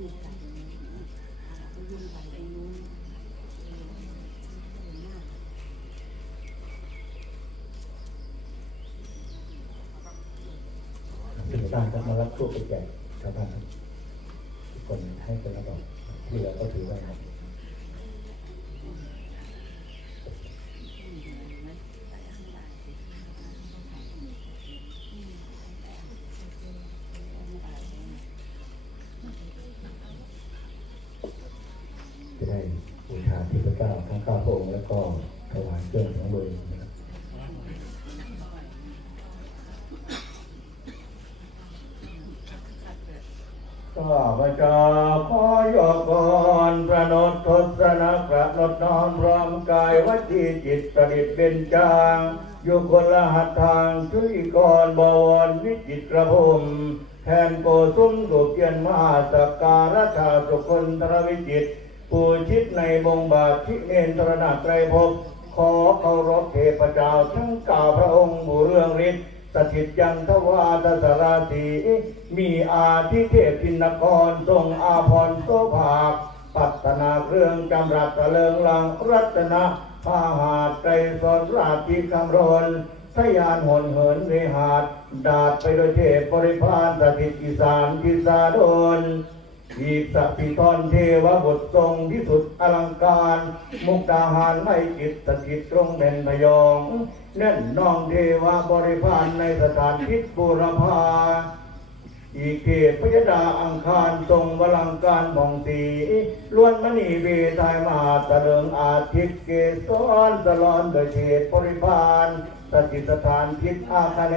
เป็นการจะมารับตัวไปแก่ชาวบ้านทุกคนให้เป็นระบบที่เราก็ถือไว้ค ได้บูชาเทพเจ้าทั้งเก้าพระองค์แล้วก็ถวายเครื่องสังเวยนะครับข้าพเจ้าขอยกกรประนดทศนะกระนดน้อมพร้อมกายวัจีจิตประดิษฐ์เป็นจางอยู่คนละหัตทางช่วยกรบวรวิจิตรพรมแทนโกสุมสุเกียนมหาสกการะชาสุคนทรวิจิต ผู้ชิดในบงบาททิเนนทรนาไตรภพขอเคารพเทพเจ้าทั้งกาพระองค์ผู้เรื่องฤทธิ์สถิตยังทวาดสราสีมีอาทิเทพพินกรทรงอาพรโสภาคปัตนาเครื่องจำรัดตะเลิงลังรัตนะพาหาดไกรสอนราชีคำรนทยานหนเหินเวหาด ดาดไปโดยเทพบริพานสถิตอีสานทิสาดน อีสัพพิธรเทวบุตรทรงที่สุดอลังการ มุกดาหารไม่จิตสถิตตรงเป็นพยอง แน่นน้องเทวบริพานในสถานทิศบุรพาอีเขตพยดาอังคารทรงวลังการบองสีล้วนมณีเวทายมหาตะเลิงอาทิตย์เกศรตลอนโดยเขตบริพานสถิตสถานทิศอาคเน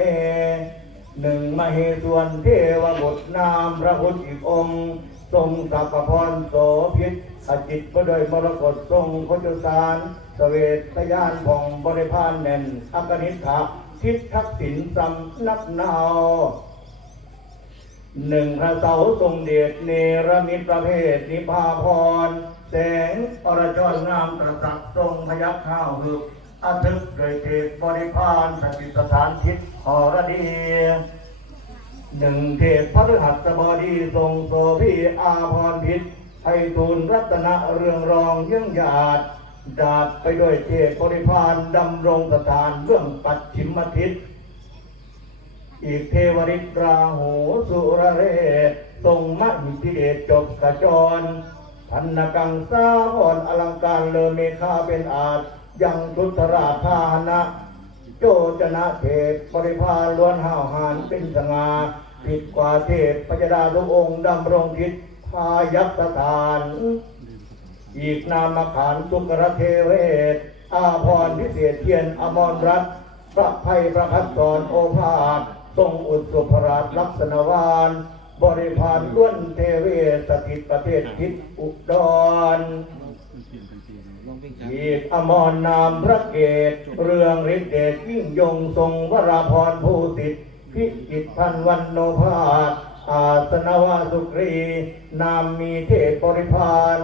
หนึ่งมเหสวนเทวบุตรนามพระพุทธอีกองค์ ทรงสัพพรโสพิษอจิตก็โดยมรกตทรงพจสารสเวทยานผ่องบริพานแน่นอักนิษฐะทิศทักษิณสำนักนาวหนึ่งพระเสาทรงเดชเนรมิตประเภทนิพาพร แสงอรชรงามตระสักทรงพยัคฆ์ข้าวหึกอาทึกโดยเทพบริพานสถิตสถานทิศหรดี หนึ่งเทพพฤหัสบดีทรงโสพีอาพรพิษให้ทูลรัตนะเรืองรองเยิ่งหยาด ดาดไปด้วยเทพบริพานดำรงสถานเบื้องปัดชิมทิศอีกเทวริตราหูสุรเรศทรงมัหิติเดชจบกระจรพันนกังสาพรอลังการเลอเมฆาเป็นอาจยังทุตราพานะ โจจนะเทพบริพาล้วนห้าวหาญเป็นสงาผิดกว่าเทพพญดาทุกองค์ดำรงทิศพายัพสถาน อีกนามขานสุกรเทเวศอาพรพิเศษเทียนอมรรัตพระภัยประพัฒสอนโอภาสทรงอุตสุภราชลักษณวานบริพารล้วนเทเวศสถิตประเทศทิศอุดร อีกอมรนามพระเกศเรืองฤทธิเดชยิ่งยงทรงวราพรภูติตพิจิตพันวันโนภาสอาสนวาสุกรี นามมีเทพบริพาน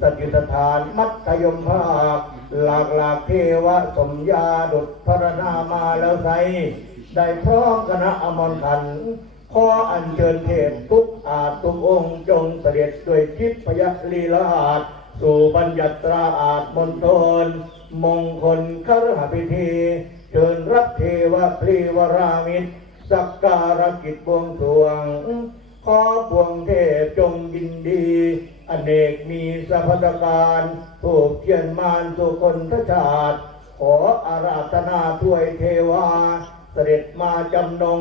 สถิตสถานมัตยมภาค หลากหลากเทวะสมยาดุจพระนามาแล้วไซได้พร้อมคณะอมรขันธ์ขออัญเชิญเทพทุกอาจทุกองค์จงเสด็จด้วยทิพยลีลาศ สู่บัญญัตราอาจมณฑลมงคลครหพิธีเชิญรับเทวพรีวรามิตรสักการกิจบวงสรวง ขอพวงเทพจงยินดี อเนกมีสัพพการถูกเทียนมานสุคนทชาติ ขออาราธนาถ้วยเทวา เสด็จมาจำนง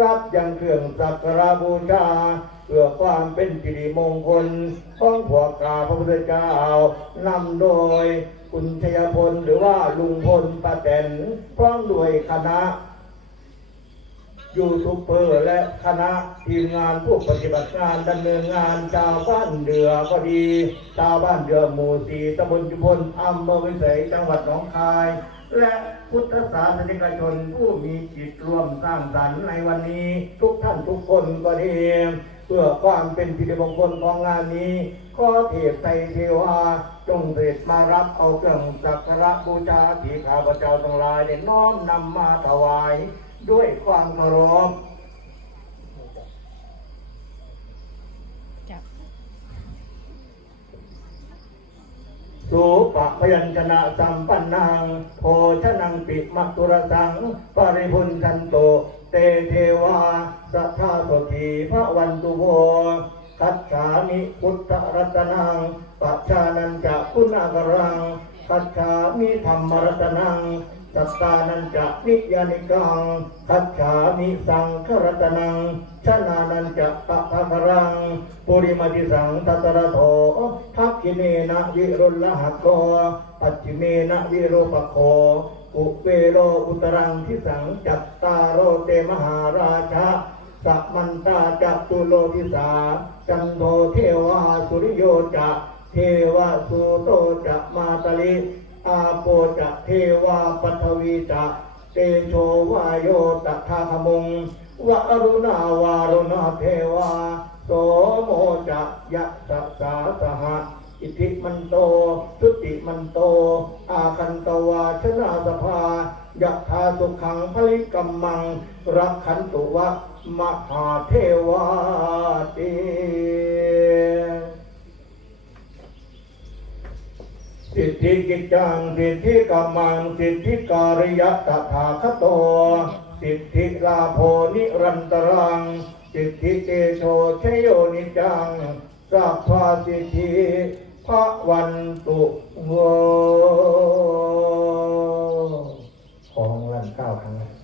รับยังเครื่องสักการบูชาเพื่อความเป็นสิริมงคลของพวกกาพระพุทธเจ้านำโดย คุณชยพลหรือว่าลุงพลป้าแตนพร้อมด้วยคณะยูทูบเบอร์และคณะทีมงานผู้ปฏิบัติงานดำเนินงานชาวบ้านเดือก็ดีชาวบ้านเดือหมู่สีตำบลจุพลอำเภอวิเศษจังหวัดหนองคาย และพุทธศาสนิกชนผู้มีจิตร่วมสร้างสรรค์ในวันนี้ทุกท่านทุกคนก็ดีเพื่อความเป็นพิธีมงคลของงานนี้ขอเทพไตรเทวาจงเสด็จมารับเอาเครื่องสักการะบูชาที่ข้าพเจ้าทั้งหลายได้น้อมนำมาถวาย ด้วยความเคารพ สุปะพยัญชนะสัมปันนังโภชนังปิมัตุระสัง ปริพุนชันโต เตเทวา สัทธาสถีพระวันตุโวคัจฉามิพุทธรัตนังปัจจานันจะคุณากรังคัจฉามิธรรมรัตนังสัตตานันจะนิยานิกังคัจฉามิสังฆรัตนังชนานันจะปะภะคารังปุริมติสังตัตระโท ทักขิเนนะวิรุลหะโกปัจจิเมนะวิโรปโคอุเปโรอุตรังทิสังจัตตารโรเตมหาราชาสัมมันตาจัตุโลทิสาจันโทเทวาสุริโยจะเทวาสุโตจะมาตลิอาโปจะเทวาปัทวีจะเตโชวายโยตถาคมงวะอรุณาวารุณาเทวาโสโมจะยะสะสาสะ อิทิมันโตสุติมันโต อาคันตวาชนะสภายะธาสุขังพลิกัมมัง รักขันตุวะมหาเทวาติสิทธิกิจจังสิทธิกัมมังสิทธิการิยะตถาคโต สิทธิลาโภนิรันตรัง สิทธิเตโชชโยนิจังสัพพาสิทธิ พระวันตุโวของรันเก้าครั้ง